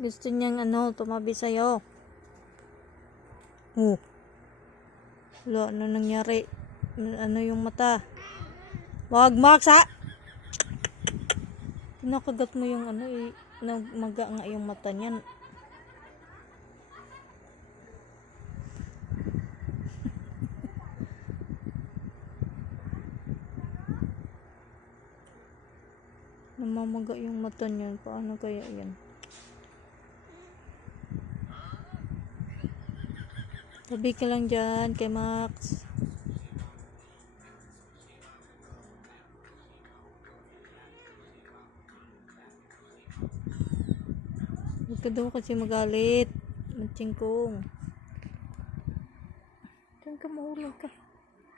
Gusto niyang tumabi sa'yo. Oh. Wala, ano nangyari? Ano yung mata? Wag, Max, ha? Pinakagat mo yung nagmaga nga yung mata niyan. Namamaga yung mata niyan. Paano kaya yan? Tabi ka lang dyan kay Max. Huwag ka daw kasi magalit. Matchingkong. Diyan ka, mahulog ka.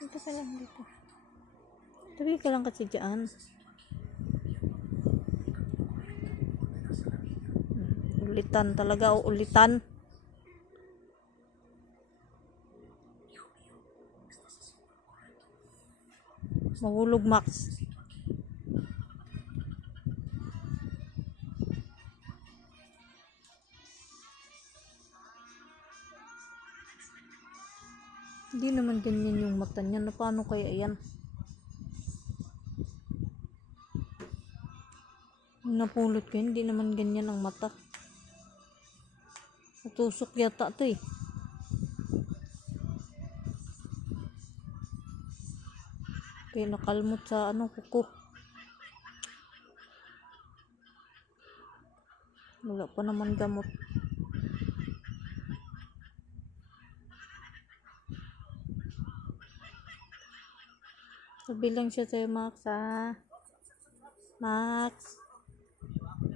Dito ka lang dito. Tabi ka lang kasi dyan. Ulitan talaga, ulitan. Mahulog, Max. Hindi naman ganyan yung mata niya. Na paano kaya yan? Napulot ko, hindi naman ganyan ang mata. Natusok yata ito eh. Kaya nakalmot sa kuko. Wala pa naman gamot. Sabi lang siya sa'yo, Max, ha? Max.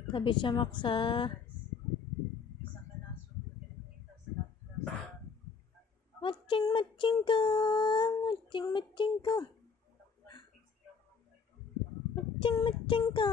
Sabi siya, Max, ha? Matching ka. Matching ka. Matching ka.